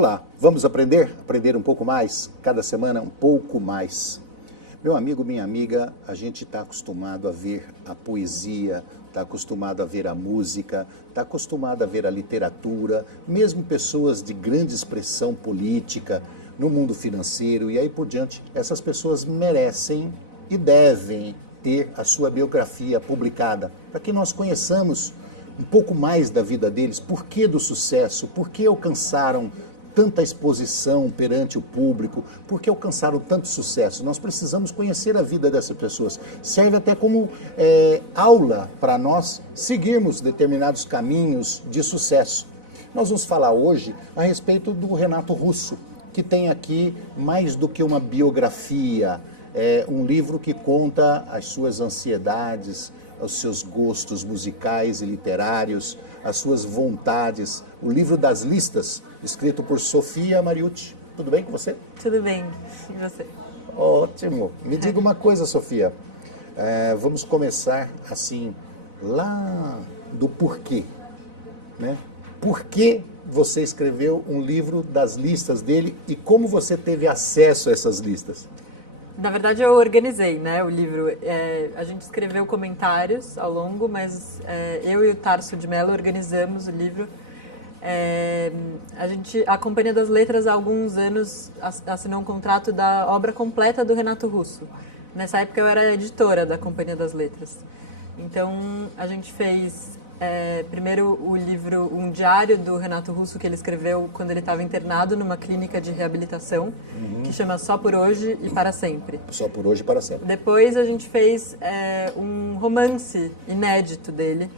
Olá, vamos aprender? Aprender um pouco mais? Cada semana um pouco mais. Meu amigo, minha amiga, a gente está acostumado a ver a poesia, está acostumado a ver a música, está acostumado a ver a literatura, mesmo pessoas de grande expressão política, no mundo financeiro e aí por diante. Essas pessoas merecem e devem ter a sua biografia publicada, para que nós conheçamos um pouco mais da vida deles, por que do sucesso, por que alcançaram tanta exposição perante o público, por que alcançaram tanto sucesso. Nós precisamos conhecer a vida dessas pessoas. Serve até como aula para nós seguirmos determinados caminhos de sucesso. Nós vamos falar hoje a respeito do Renato Russo, que tem aqui mais do que uma biografia, um livro que conta as suas ansiedades, os seus gostos musicais e literários, as suas vontades. O livro das listas, escrito por Sofia Mariucci. Tudo bem com você? Tudo bem. E você? Ótimo. Me diga uma coisa, Sofia. Vamos começar assim, lá do porquê, né? Por que você escreveu um livro das listas dele e como você teve acesso a essas listas? Na verdade, eu organizei, né, o livro. A gente escreveu comentários ao longo, mas eu e o Tarso de Mello organizamos o livro. A Companhia das Letras, há alguns anos, assinou um contrato da obra completa do Renato Russo. Nessa época, eu era editora da Companhia das Letras. Então, a gente fez primeiro o livro, um diário do Renato Russo que ele escreveu quando ele estava internado numa clínica de reabilitação, que chama Só por Hoje e Para Sempre. Só por Hoje e Para Sempre. Depois a gente fez um romance inédito dele,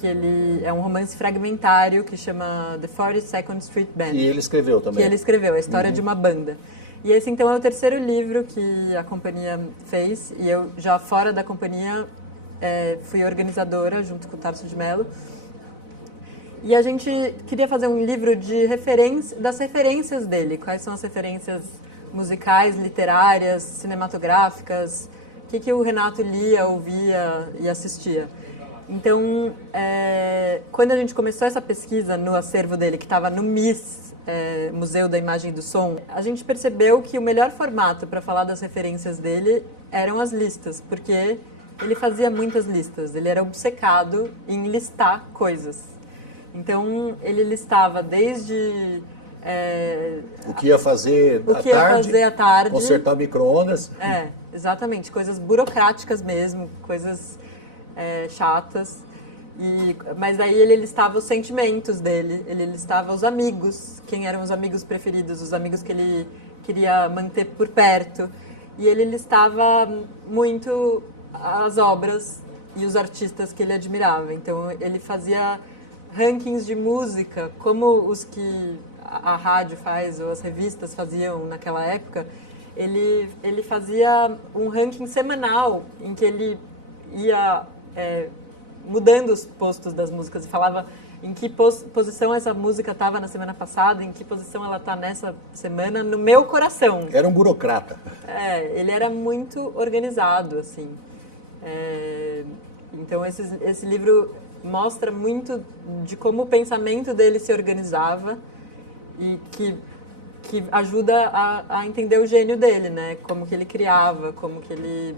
que ele é um romance fragmentário que chama The 42nd Street Band. E ele escreveu também. Que ele escreveu, a história de uma banda. E esse então é o terceiro livro que a companhia fez, e eu já fora da companhia fui organizadora junto com o Tarso de Mello. E a gente queria fazer um livro das referências dele. Quais são as referências musicais, literárias, cinematográficas, o que o Renato lia, ouvia e assistia. Então, quando a gente começou essa pesquisa no acervo dele, que estava no MIS, Museu da Imagem e do Som, a gente percebeu que o melhor formato para falar das referências dele eram as listas, porque ele fazia muitas listas, ele era obcecado em listar coisas. Então, ele listava desde o que ia fazer à tarde, consertar micro-ondas. Exatamente, coisas burocráticas mesmo, coisas chatas. Mas daí ele listava os sentimentos dele, ele listava os amigos, quem eram os amigos preferidos, os amigos que ele queria manter por perto. E ele listava muito as obras e os artistas que ele admirava. Então ele fazia rankings de música, como os que a rádio faz ou as revistas faziam naquela época. Ele fazia um ranking semanal em que ele ia mudando os postos das músicas e falava em que posição essa música estava na semana passada, em que posição ela está nessa semana, no meu coração. Era um burocrata. Ele era muito organizado, assim. Então esse livro mostra muito de como o pensamento dele se organizava e que ajuda a entender o gênio dele, né? Como que ele criava, como que ele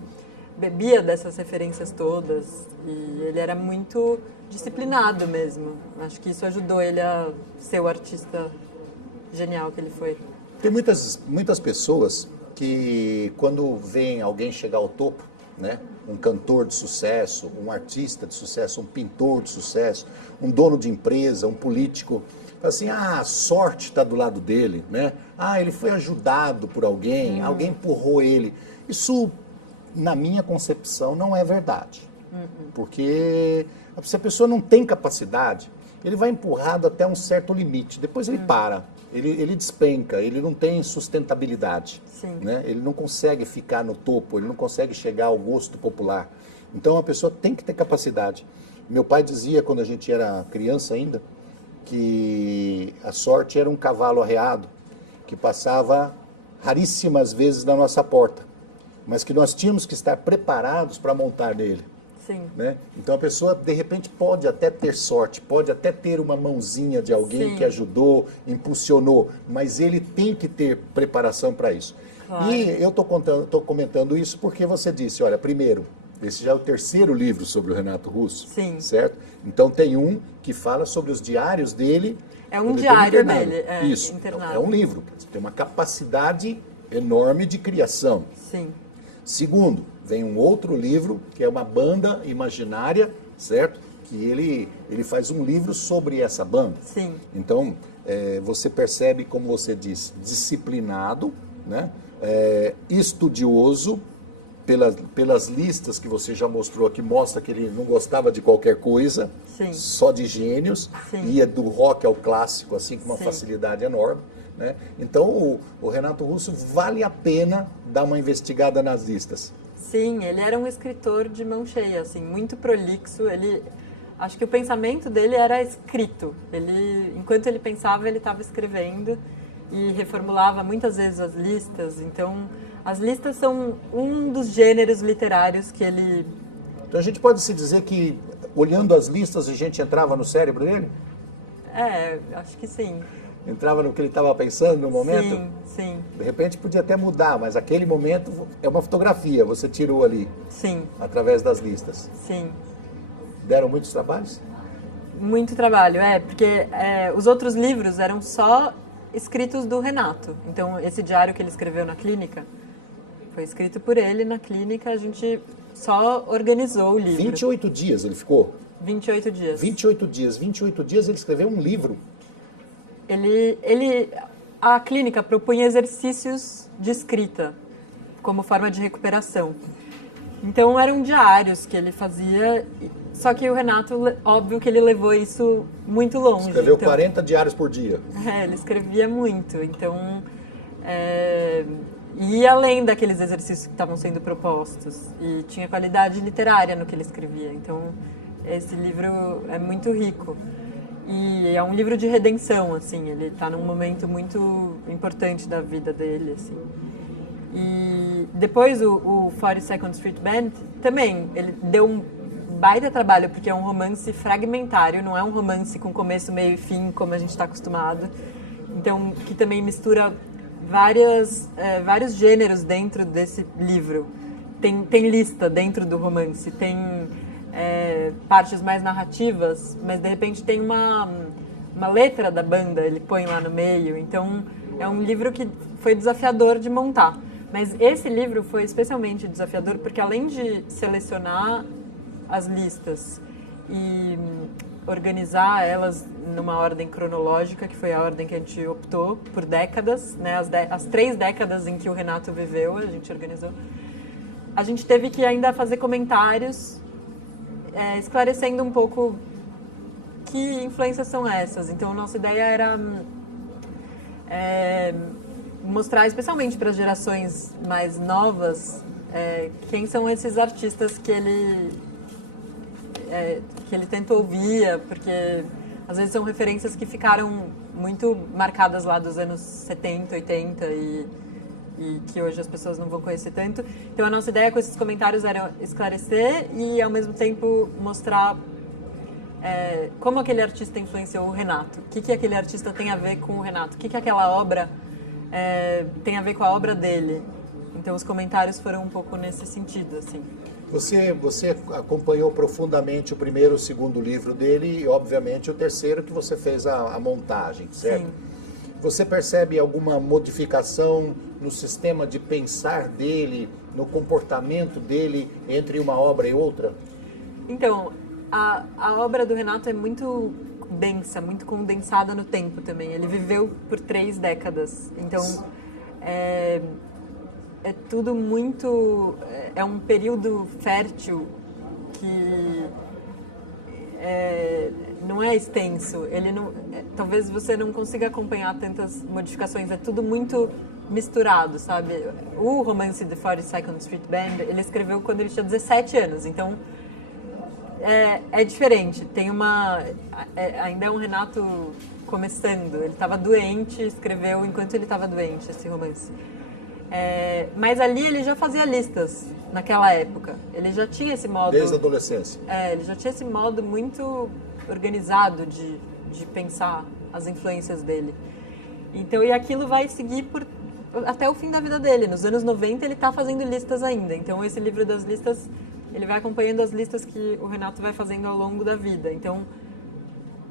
bebia dessas referências todas, e ele era muito disciplinado mesmo. Acho que isso ajudou ele a ser o artista genial que ele foi. Tem muitas pessoas que, quando veem alguém chegar ao topo, né? Um cantor de sucesso, um artista de sucesso, um pintor de sucesso, um dono de empresa, um político, assim, a sorte está do lado dele, né? Ele foi ajudado por alguém, alguém empurrou ele. Isso, na minha concepção, não é verdade. Porque se a pessoa não tem capacidade, ele vai empurrado até um certo limite, depois ele para. Ele despenca, ele não tem sustentabilidade, né? Ele não consegue ficar no topo, ele não consegue chegar ao gosto popular. Então a pessoa tem que ter capacidade. Meu pai dizia, quando a gente era criança ainda, que a sorte era um cavalo arreado, que passava raríssimas vezes na nossa porta, mas que nós tínhamos que estar preparados para montar nele. Sim. Né? Então a pessoa, de repente, pode até ter sorte, pode até ter uma mãozinha de alguém Sim. que ajudou, impulsionou, mas ele tem que ter preparação para isso. Claro. E eu estou comentando isso porque você disse, olha, primeiro, esse já é o terceiro livro sobre o Renato Russo, Sim. certo? Então tem um que fala sobre os diários dele. É um quando ele diário esteve internado. dele, Isso, internado. é um livro, tem uma capacidade enorme de criação. Sim. Segundo, vem um outro livro, que é uma banda imaginária, certo? Que ele faz um livro sobre essa banda. Sim. Então, você percebe, como você disse, disciplinado, né? Estudioso, pelas listas que você já mostrou aqui, mostra que ele não gostava de qualquer coisa, Sim. só de gênios, Sim. ia do rock ao clássico, assim, com uma Sim. facilidade enorme. Né? Então, o Renato Russo vale a pena dar uma investigada nas listas. Sim, ele era um escritor de mão cheia, assim, muito prolixo. Acho que o pensamento dele era escrito. Enquanto ele pensava, ele estava escrevendo e reformulava muitas vezes as listas. Então, as listas são um dos gêneros literários que ele... Então, a gente pode se dizer que, olhando as listas, a gente entrava no cérebro dele? Acho que sim. Entrava no que ele estava pensando no momento? Sim, sim. De repente podia até mudar, mas aquele momento é uma fotografia, você tirou ali, Sim, através das listas. sim. Deram muitos trabalhos? Muito trabalho, porque os outros livros eram só escritos do Renato. Então, esse diário que ele escreveu na clínica foi escrito por ele na clínica, a gente só organizou o livro. 28 dias ele ficou? 28 dias. 28 dias. 28 dias ele escreveu um livro. A clínica propunha exercícios de escrita como forma de recuperação. Então eram diários que ele fazia, só que o Renato, óbvio que ele levou isso muito longe. Escreveu então, 40 diários por dia. ele escrevia muito, então ia além daqueles exercícios que estavam sendo propostos e tinha qualidade literária no que ele escrevia. Então esse livro é muito rico. E é um livro de redenção, assim, ele está num momento muito importante da vida dele, assim. E depois o 42nd Street Band também, ele deu um baita trabalho, porque é um romance fragmentário, não é um romance com começo, meio e fim, como a gente está acostumado. Então, que também mistura vários gêneros dentro desse livro. Tem lista dentro do romance, tem... partes mais narrativas, mas de repente tem uma letra da banda, ele põe lá no meio. Então é um livro que foi desafiador de montar. Mas esse livro foi especialmente desafiador porque, além de selecionar as listas e organizar elas numa ordem cronológica, que foi a ordem que a gente optou por décadas, né? As 3 décadas em que o Renato viveu, a gente organizou. A gente teve que ainda fazer comentários esclarecendo um pouco que influências são essas. Então, nossa ideia era mostrar, especialmente para as gerações mais novas, quem são esses artistas que ele tanto ouvia, porque às vezes são referências que ficaram muito marcadas lá dos anos 70, 80 e que hoje as pessoas não vão conhecer tanto. Então, a nossa ideia com esses comentários era esclarecer e, ao mesmo tempo, mostrar como aquele artista influenciou o Renato. O que aquele artista tem a ver com o Renato? O que aquela obra tem a ver com a obra dele? Então, os comentários foram um pouco nesse sentido, assim. Você acompanhou profundamente o primeiro e o segundo livro dele e, obviamente, o terceiro que você fez a montagem, certo? Sim. Você percebe alguma modificação no sistema de pensar dele, no comportamento dele entre uma obra e outra? Então, a obra do Renato é muito densa, muito condensada no tempo também. Ele viveu por 3 décadas. Então, é tudo muito... É um período fértil que... não é extenso, talvez você não consiga acompanhar tantas modificações, é tudo muito misturado, sabe? O romance The 42nd Street Band, ele escreveu quando ele tinha 17 anos, então é diferente, ainda é um Renato começando, ele estava doente, escreveu enquanto ele estava doente esse romance. Mas ali ele já fazia listas naquela época. Ele já tinha esse modo... Desde a adolescência. Ele já tinha esse modo muito organizado de pensar as influências dele. Então, e aquilo vai seguir até o fim da vida dele. Nos anos 90 ele está fazendo listas ainda. Então esse livro das listas, ele vai acompanhando as listas que o Renato vai fazendo ao longo da vida. Então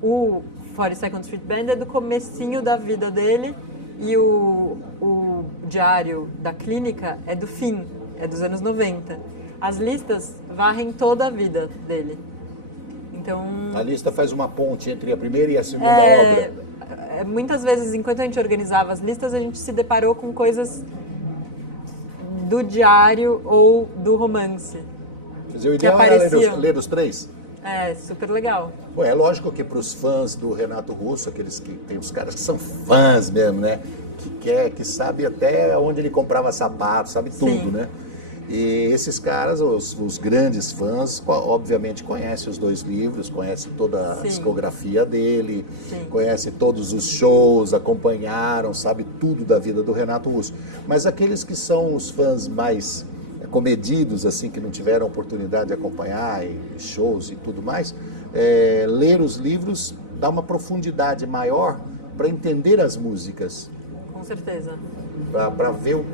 o 42nd Street Band é do comecinho da vida dele e o diário da clínica é do fim, é dos anos 90. As listas varrem toda a vida dele. Então, a lista faz uma ponte entre a primeira e a segunda obra. Muitas vezes, enquanto a gente organizava as listas, a gente se deparou com coisas do diário ou do romance. Quer dizer, o ideal era ler os três? Super legal. Bom, é lógico que para os fãs do Renato Russo, aqueles que tem os caras que são fãs mesmo, né? Que sabe até onde ele comprava sapato, sabe tudo, Sim. né? E esses caras, os grandes fãs, obviamente conhecem os dois livros, conhecem toda a discografia dele, conhecem todos os shows, acompanharam, sabe tudo da vida do Renato Russo. Mas aqueles que são os fãs mais comedidos, assim, que não tiveram oportunidade de acompanhar shows e tudo mais, ler os livros dá uma profundidade maior para entender as músicas. Com certeza. Para ver o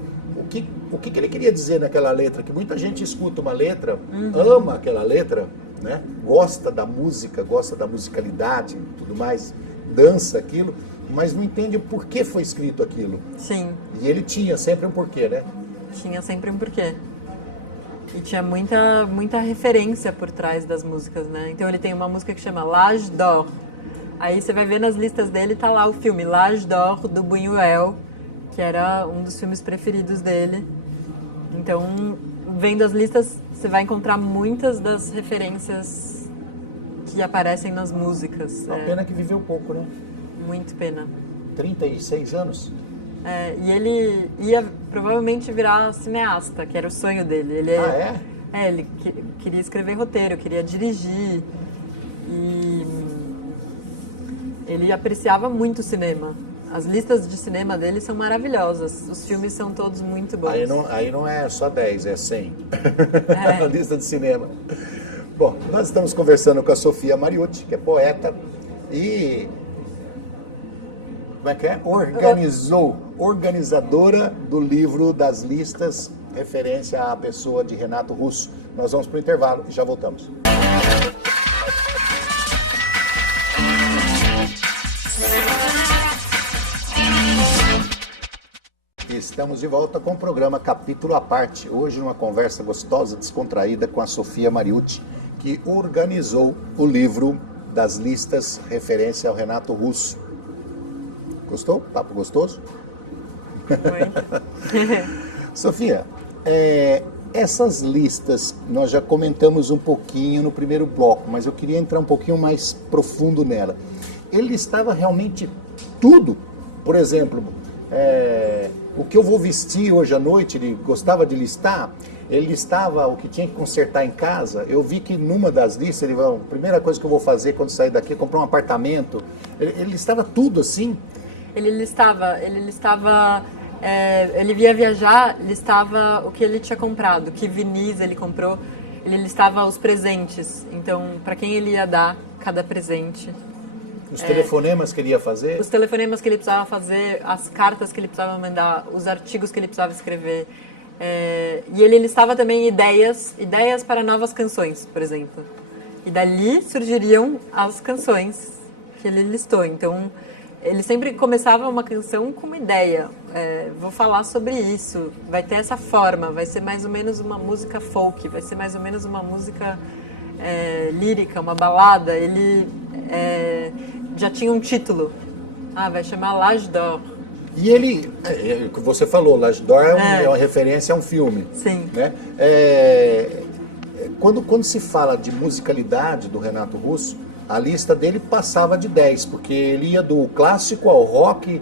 que ele queria dizer naquela letra, que muita gente escuta uma letra, ama aquela letra, né? Gosta da música, gosta da musicalidade e tudo mais, dança aquilo, mas não entende o porquê foi escrito aquilo. Sim. E ele tinha sempre um porquê, né? Tinha sempre um porquê. E tinha muita referência por trás das músicas, né? Então ele tem uma música que chama L'Âge d'Or. Aí você vai ver nas listas dele, tá lá o filme L'Âge d'Or, do Buñuel, que era um dos filmes preferidos dele. Então, vendo as listas, você vai encontrar muitas das referências que aparecem nas músicas. Uma pena que viveu pouco, né? Muito pena. 36 anos? E ele ia provavelmente virar cineasta, que era o sonho dele. Ele queria escrever roteiro, queria dirigir. E ele apreciava muito o cinema. As listas de cinema dele são maravilhosas. Os filmes são todos muito bons. Aí não é só 10, é 100. A lista de cinema. Bom, nós estamos conversando com a Sofia Mariucci, que é poeta e... Como é que é? Organizadora do livro das listas, referência à pessoa de Renato Russo. Nós vamos para o intervalo e já voltamos. Estamos de volta com o programa Capítulo à Parte. Hoje numa conversa gostosa, descontraída com a Sofia Mariucci, que organizou o livro das listas referência ao Renato Russo. Gostou? Papo gostoso? Sofia, essas listas nós já comentamos um pouquinho no primeiro bloco, mas eu queria entrar um pouquinho mais profundo nela. Ele listava realmente tudo? Por exemplo, o que eu vou vestir hoje à noite, ele gostava de listar. Ele listava o que tinha que consertar em casa. Eu vi que numa das listas, ele falou, a primeira coisa que eu vou fazer quando sair daqui é comprar um apartamento. Ele listava tudo assim? Ele via viajar, listava o que ele tinha comprado, que vinis ele comprou, ele listava os presentes, então para quem ele ia dar cada presente. Os telefonemas que ele ia fazer? Os telefonemas que ele precisava fazer, as cartas que ele precisava mandar, os artigos que ele precisava escrever. E ele listava também ideias para novas canções, por exemplo. E dali surgiriam as canções que ele listou, então... Ele sempre começava uma canção com uma ideia. Vou falar sobre isso, vai ter essa forma, vai ser mais ou menos uma música folk, vai ser mais ou menos uma música lírica, uma balada. Ele já tinha um título. Vai chamar L'Âge d'Or. E ele, você falou, L'Âge d'Or é uma referência a um filme. Sim. Né? Quando se fala de musicalidade do Renato Russo, a lista dele passava de 10, porque ele ia do clássico ao rock,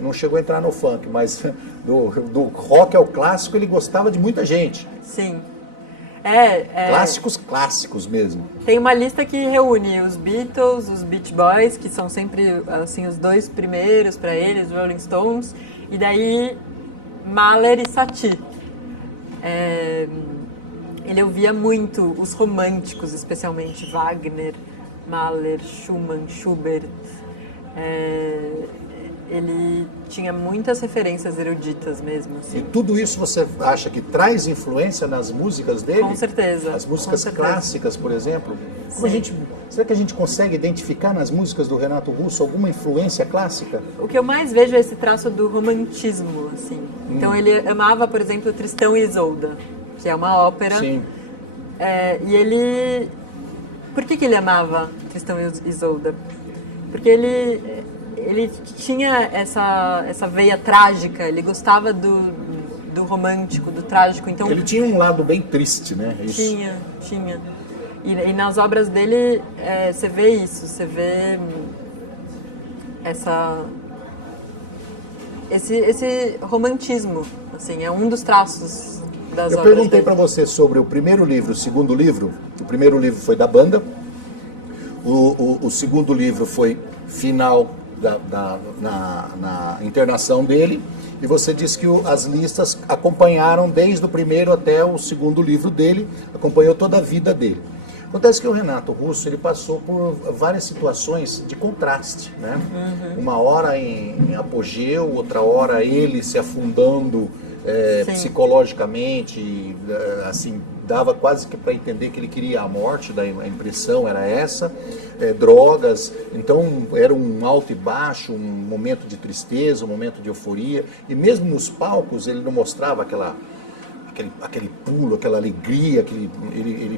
não chegou a entrar no funk, mas do rock ao clássico ele gostava de muita gente. Sim. Clássicos mesmo. Tem uma lista que reúne os Beatles, os Beach Boys, que são sempre assim, os dois primeiros para ele, os Rolling Stones, e daí Mahler e Satie. Ele ouvia muito os românticos, especialmente Wagner, Mahler, Schumann, Schubert. Ele tinha muitas referências eruditas mesmo. Assim. E tudo isso você acha que traz influência nas músicas dele? Com certeza. As músicas clássicas, por exemplo? Será que a gente consegue identificar nas músicas do Renato Russo alguma influência clássica? O que eu mais vejo é esse traço do romantismo, assim. Então ele amava, por exemplo, Tristão e Isolda, que é uma ópera. Sim. E ele... Por que ele amava Tristão e Isolda? Porque ele tinha essa veia trágica, ele gostava do romântico, do trágico. Então, ele tinha um lado bem triste, né? Isso. Tinha. E nas obras dele, você vê isso, você vê esse romantismo, assim, é um dos traços das obras dele. Eu perguntei para você sobre o primeiro livro, o segundo livro. O primeiro livro foi da banda, o segundo livro foi final na internação dele, e você disse que as listas acompanharam desde o primeiro até o segundo livro dele, acompanhou toda a vida dele. Acontece que o Renato Russo, ele passou por várias situações de contraste, né? Uma hora em apogeu, outra hora ele se afundando psicologicamente, assim, dava quase que para entender que ele queria a morte, a impressão era essa, drogas, então era um alto e baixo, um momento de tristeza, um momento de euforia, e mesmo nos palcos ele não mostrava aquele pulo, aquela alegria, ele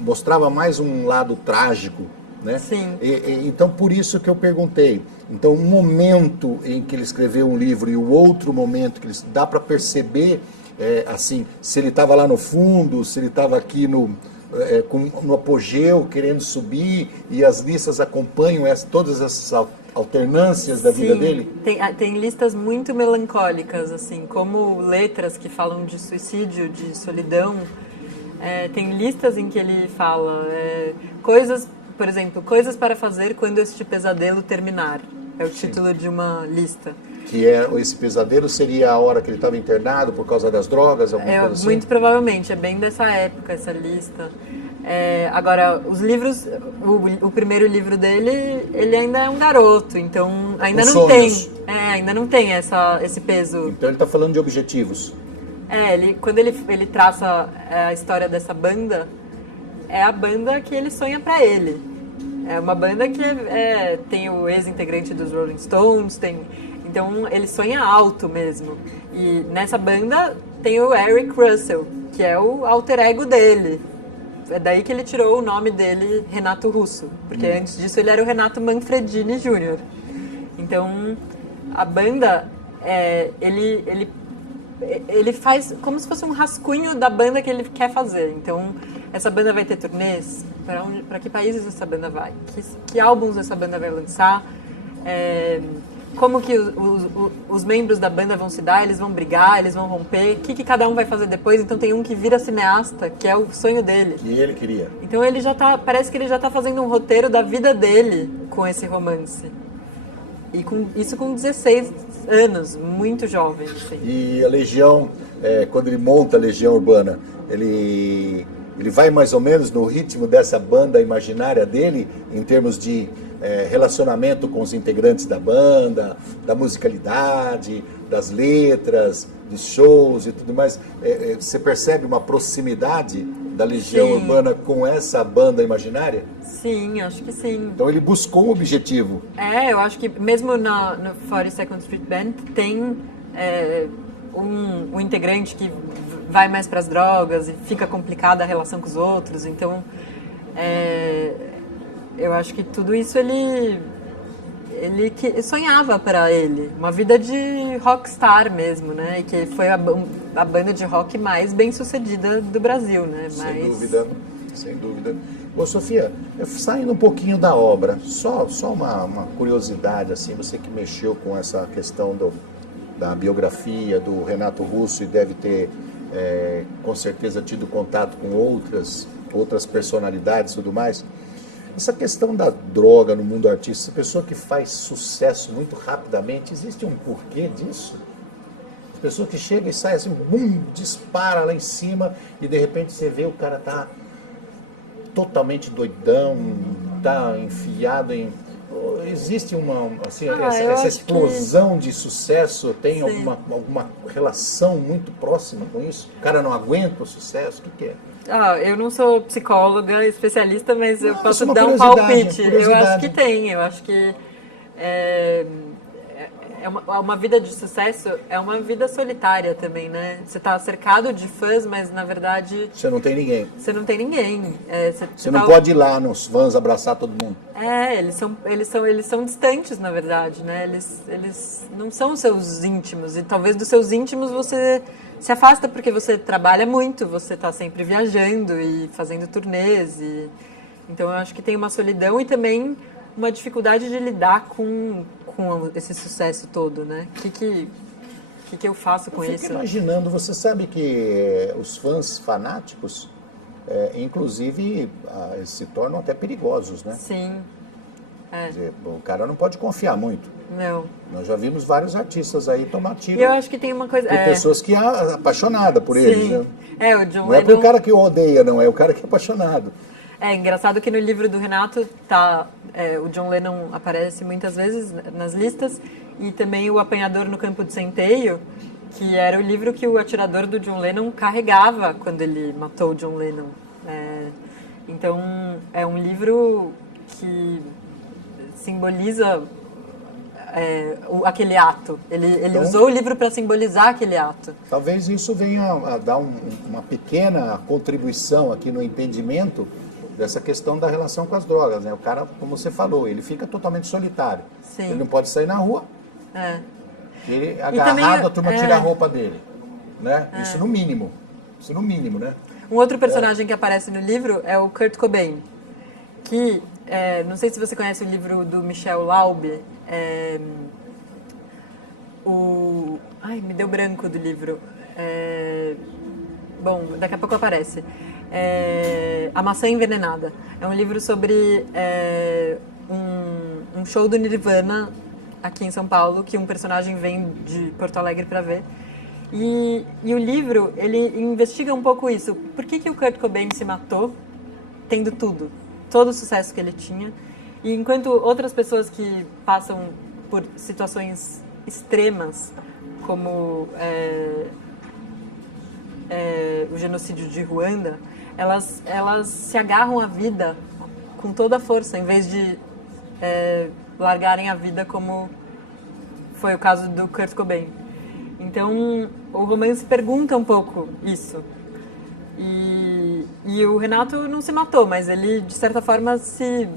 mostrava mais um lado trágico, né? Sim. Então, por isso que eu perguntei. Então, um momento em que ele escreveu um livro e o outro momento que dá para perceber, assim, se ele estava lá no fundo, se ele estava aqui no apogeu, querendo subir, e as listas acompanham todas essas alternâncias da vida dele? Tem listas muito melancólicas, assim, como letras que falam de suicídio, de solidão. Tem listas em que ele fala coisas, por exemplo, coisas para fazer quando este pesadelo terminar. É o título de uma lista. Que esse pesadelo seria a hora que ele estava internado por causa das drogas, alguma coisa assim? Muito provavelmente, é bem dessa época essa lista. Agora, os livros, o primeiro livro dele, ele ainda é um garoto, então ainda não tem esse peso. Então ele está falando de objetivos. Quando ele traça a história dessa banda, é a banda que ele sonha para ele. É uma banda que tem o ex-integrante dos Rolling Stones, então ele sonha alto mesmo. E nessa banda tem o Eric Russell, que é o alter ego dele. É daí que ele tirou o nome dele, Renato Russo, porque antes disso ele era o Renato Manfredini Jr. Então, a banda, ele faz como se fosse um rascunho da banda que ele quer fazer. Então, essa banda vai ter turnês? Para que países essa banda vai? Que álbuns essa banda vai lançar? Como que os membros da banda vão se dar? Eles vão brigar? Eles vão romper? O que cada um vai fazer depois? Então tem um que vira cineasta, que é o sonho dele. Que ele queria. Então ele parece que ele já está fazendo um roteiro da vida dele com esse romance. E isso com 16 anos, muito jovem. Assim. E a Legião, quando ele monta a Legião Urbana, ele vai mais ou menos no ritmo dessa banda imaginária dele, em termos de relacionamento com os integrantes da banda, da musicalidade, das letras, dos shows e tudo mais. Você percebe uma proximidade da Legião Urbana com essa banda imaginária? Sim, acho que sim. Então ele buscou um objetivo. Eu acho que mesmo no 42nd Street Band tem um integrante que vai mais para as drogas e fica complicada a relação com os outros. Então, eu acho que tudo isso ele sonhava para ele. Uma vida de rockstar mesmo, né? E que foi a banda de rock mais bem sucedida do Brasil, né? Sem dúvida. Ô, Sofia, saindo um pouquinho da obra, só uma curiosidade, assim, você que mexeu com essa questão da biografia do Renato Russo e deve ter, com certeza, tido contato com outras personalidades e tudo mais. Essa questão da droga no mundo artístico, essa pessoa que faz sucesso muito rapidamente, existe um porquê disso? As pessoa que chega e sai assim, bum, dispara lá em cima e de repente você vê o cara tá totalmente doidão, tá enfiado em... Existe uma, assim, essa explosão de sucesso, tem alguma relação muito próxima com isso? O cara não aguenta o sucesso, o que é? Eu não sou psicóloga, especialista, mas eu posso dar um palpite. Eu acho que tem, eu acho que uma vida de sucesso é uma vida solitária também, né? Você está cercado de fãs, mas na verdade... Você não tem ninguém. Você não tem ninguém. Você não pode ir lá nos fãs abraçar todo mundo. Eles são distantes, na verdade, né? Eles não são seus íntimos. E talvez dos seus íntimos você se afasta porque você trabalha muito, você está sempre viajando e fazendo turnês. Então eu acho que tem uma solidão e também uma dificuldade de lidar com esse sucesso todo, né? O que eu faço com isso? Eu fico imaginando, você sabe que os fãs fanáticos, inclusive, se tornam até perigosos, né? Sim. Quer dizer, o cara não pode confiar muito. Não. Nós já vimos vários artistas aí tomar tiro. E eu acho que tem uma coisa... Por pessoas que são apaixonadas por eles, né? O John não é Lennon... o cara que odeia, não, é o cara que é apaixonado. É engraçado que no livro do Renato o John Lennon aparece muitas vezes nas listas e também o Apanhador no Campo de Centeio, que era o livro que o atirador do John Lennon carregava quando ele matou o John Lennon. Então, é um livro que simboliza aquele ato. Ele usou o livro para simbolizar aquele ato. Talvez isso venha a dar uma pequena contribuição aqui no entendimento dessa questão da relação com as drogas, né? O cara, como você falou, ele fica totalmente solitário. Sim. Ele não pode sair na rua. Ele agarrado, também, a turma tira a roupa dele, né? Isso no mínimo. Isso no mínimo, né? Um outro personagem que aparece no livro é o Kurt Cobain, que, não sei se você conhece o livro do Michel Laube, Ai, me deu branco do livro. Bom, daqui a pouco aparece. A Maçã Envenenada. É um livro sobre um show do Nirvana aqui em São Paulo, que um personagem vem de Porto Alegre para ver. E o livro, ele investiga um pouco isso. Por que o Kurt Cobain se matou tendo tudo? Todo o sucesso que ele tinha. E enquanto outras pessoas que passam por situações extremas, como o genocídio de Ruanda, elas se agarram à vida com toda a força, em vez de largarem a vida, como foi o caso do Kurt Cobain. Então, o romance pergunta um pouco isso. E o Renato não se matou, mas ele, de certa forma, se...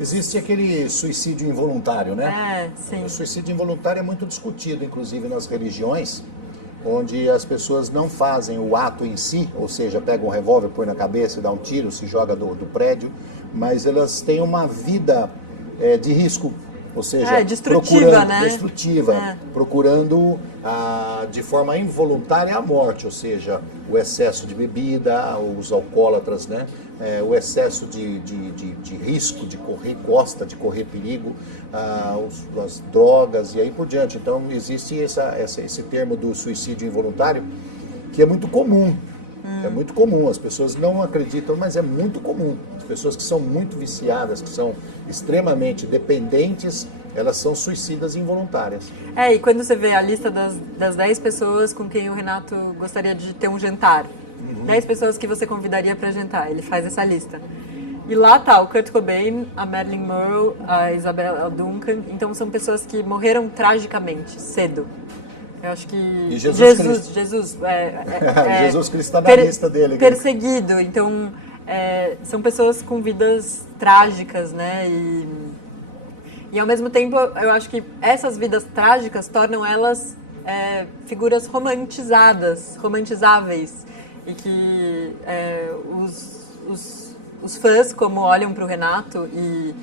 Existe aquele suicídio involuntário, né? Sim. O suicídio involuntário é muito discutido, inclusive nas religiões, onde as pessoas não fazem o ato em si, ou seja, pegam um revólver, põe na cabeça e dá um tiro, se joga do prédio, mas elas têm uma vida de risco, ou seja, destrutiva, né? Procurando de forma involuntária a morte, ou seja, o excesso de bebida, os alcoólatras, né? O excesso de risco, de correr costa, de correr perigo, as drogas e aí por diante. Então existe esse termo do suicídio involuntário, que é muito comum. É muito comum, as pessoas não acreditam, mas é muito comum. As pessoas que são muito viciadas, que são extremamente dependentes, elas são suicidas involuntárias. E quando você vê a lista das 10 pessoas com quem o Renato gostaria de ter um jantar, 10 pessoas que você convidaria para jantar, ele faz essa lista. E lá tá o Kurt Cobain, a Marilyn Monroe, a Isabella Duncan, então são pessoas que morreram tragicamente, cedo. Eu acho que e Jesus Cristo está na lista dele. Perseguido, então são pessoas com vidas trágicas, né? E ao mesmo tempo eu acho que essas vidas trágicas tornam elas figuras romantizáveis e que os fãs, como olham para o Renato e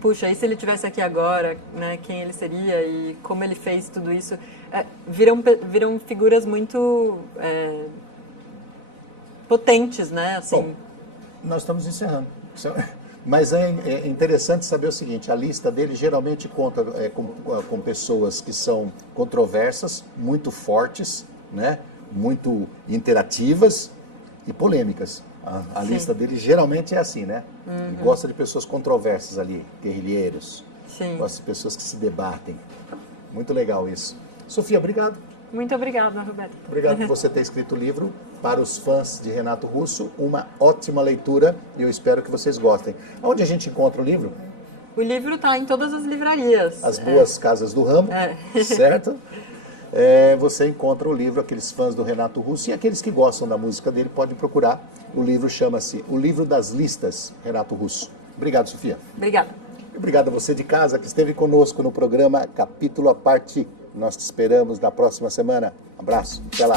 puxa, e se ele estivesse aqui agora, né, quem ele seria e como ele fez tudo isso, viram figuras muito potentes, né? Assim. Bom, nós estamos encerrando. Mas é interessante saber o seguinte, a lista dele geralmente conta com pessoas que são controversas, muito fortes, né? Muito interativas e polêmicas. A lista dele geralmente é assim, né? Ele gosta de pessoas controversas ali, guerrilheiros. Sim. Gosta de pessoas que se debatem. Muito legal isso. Sofia, obrigado. Muito obrigada, Roberto. Obrigado por você ter escrito o livro. Para os fãs de Renato Russo, uma ótima leitura e eu espero que vocês gostem. Onde a gente encontra o livro? O livro está em todas as livrarias. As duas casas do ramo, certo? Você encontra o livro, aqueles fãs do Renato Russo e aqueles que gostam da música dele podem procurar. O livro chama-se O Livro das Listas, Renato Russo. obrigado, Sofia. Obrigada. Obrigado a você de casa que esteve conosco no programa Capítulo à Parte. Nós te esperamos na próxima semana. Abraço, até lá.